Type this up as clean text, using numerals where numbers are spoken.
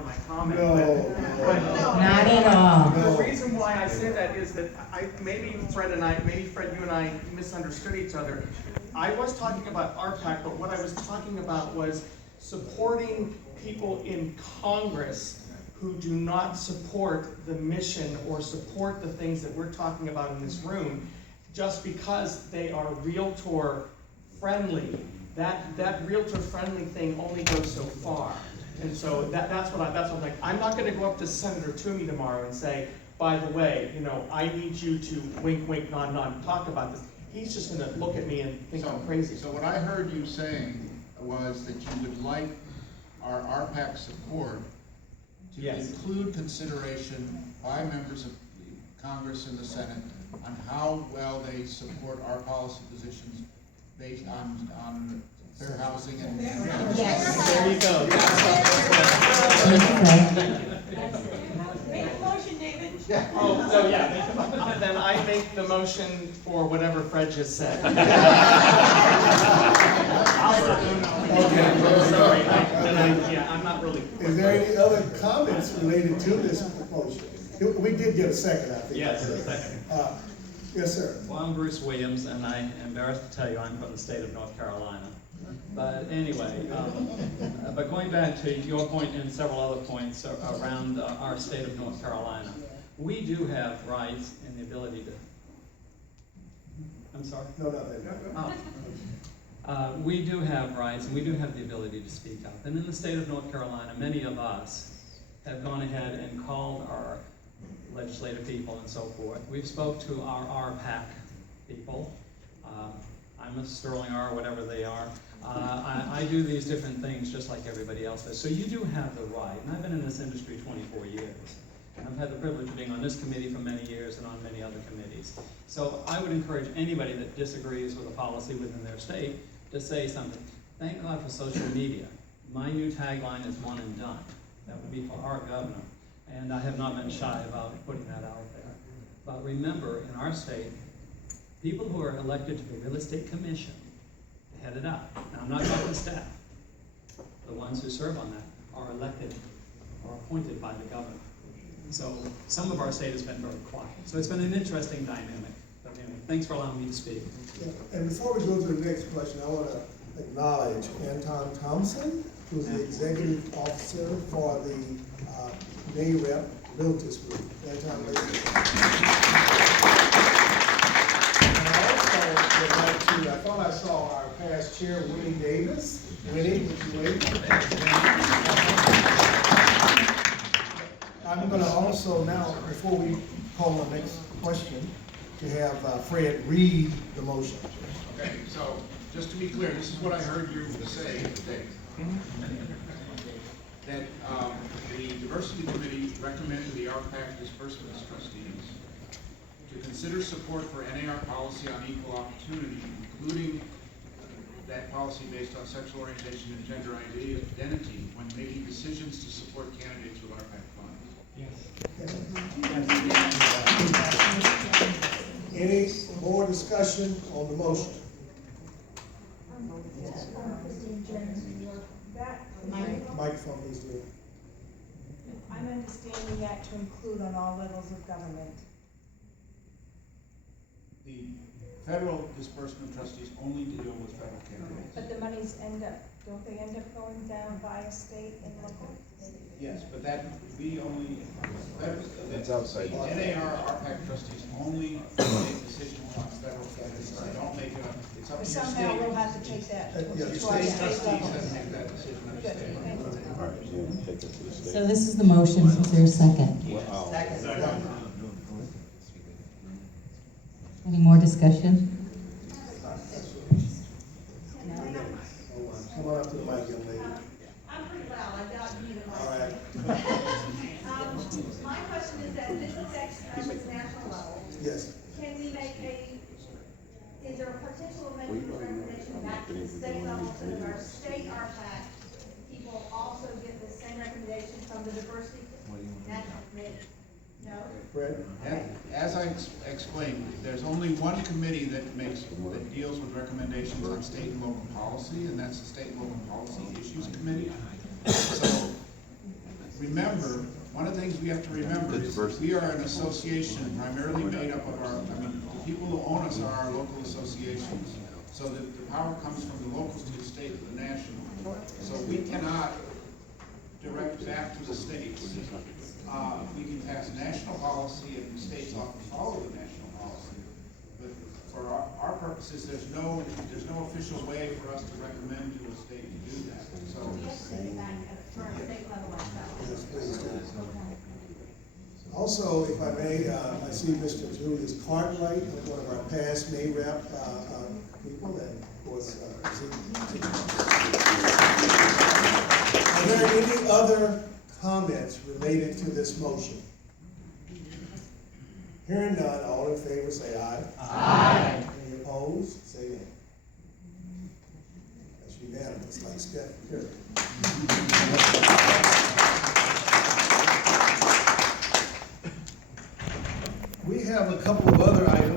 for my comment. No. Not at all. The reason why I say that is that maybe Fred, you and I misunderstood each other. I was talking about RPAC, but what I was talking about was supporting people in Congress who do not support the mission or support the things that we're talking about in this room, just because they are realtor friendly. That realtor friendly thing only goes so far. And so that's what I'm like. I'm not gonna go up to Senator Toomey tomorrow and say, by the way, I need you to wink, wink, nod, nod, talk about this. He's just gonna look at me and think I'm crazy. So what I heard you saying was that you would like our RPAC support to include consideration by members of Congress and the Senate on how well they support our policy positions based on fair housing and. Yes. There you go. Make a motion, David. Oh, so yeah, then I make the motion for whatever Fred just said. Sorry, I'm not really. Is there any other comments related to this motion? We did get a second, I think. Yes, a second. Yes, sir. Well, I'm Bruce Williams, and I'm embarrassed to tell you I'm from the state of North Carolina. But anyway, but going back to your point and several other points around our state of North Carolina, we do have rights and the ability to. I'm sorry? No, nothing. Oh. We do have rights and we do have the ability to speak up. And in the state of North Carolina, many of us have gone ahead and called our legislative people and so forth. We've spoke to our RPAC people. I'm a Sterling R, whatever they are. I do these different things just like everybody else does. So you do have the right, and I've been in this industry 24 years. And I've had the privilege of being on this committee for many years and on many other committees. So I would encourage anybody that disagrees with a policy within their state to say something. Thank God for social media. My new tagline is one and done. That would be for our governor. And I have not been shy about putting that out there. But remember, in our state, people who are elected to the Real Estate Commission, head it up. Now, I'm not talking staff. The ones who serve on that are elected or appointed by the governor. So some of our state has been very quiet. So it's been an interesting dynamic. But anyway, thanks for allowing me to speak. Yeah. And before we go to the next question, I want to acknowledge Anton Thompson, who's the executive officer for the NAGLREP Realtors Group. Anton, I thought I saw our past chair, Winnie Davis. Winnie, would you wait? I'm going to also now, before we call the next question, to have Fred read the motion. Okay, so just to be clear, this is what I heard you say today. That the Diversity Committee recommended the RPAC Disbursements Trustees to consider support for NAR policy on equal opportunity, including that policy based on sexual orientation and gender identity when making decisions to support candidates with RPAC funds. Yes. Any more discussion on the motion? Microphone, please, dear. I'm understanding that to include on all levels of government. The federal disbursement trustees only deal with federal candidates. But the monies don't they end up going down via state and local? Yes, but that we only, that's outside. NAR, RPAC trustees only make decisions on federal candidates. They don't make it, it's up to But your somehow we'll state. have to take that to Yeah, our State state trustees level. have to make that decision on Good, state. thank you. So this is the motion, is there a second? Any more discussion? Come on up to the mic, young lady. I'm pretty loud, I doubt you need a mic. All right. My question is that this affects us at the national level. Yes. Can we make is there a potential amendment or recommendation back to the state level so that our state RPAC people also get the same recommendation from the diversity national committee? No? Fred? As I explained, there's only one committee that deals with recommendations on state and local policy, and that's the State and Local Policy Issues Committee. So remember, one of the things we have to remember is that we are an association primarily made up of the people who own us are our local associations. So that the power comes from the local to the state to the national. So we cannot direct back to the states. We can pass national policy and the states often follow the national policy. But for our purposes, there's no official way for us to recommend to a state to do that. So We have to send it back for a state level ourselves. Yes, please do. Also, if I may, I see Mr. Julius Cartwright, one of our past NAGLREP people, and of course, are there any other comments related to this motion? Hearing none, all in favor say aye. Aye. Any opposed, say nay. That's unanimous, like Steph Curry. We have a couple of other items.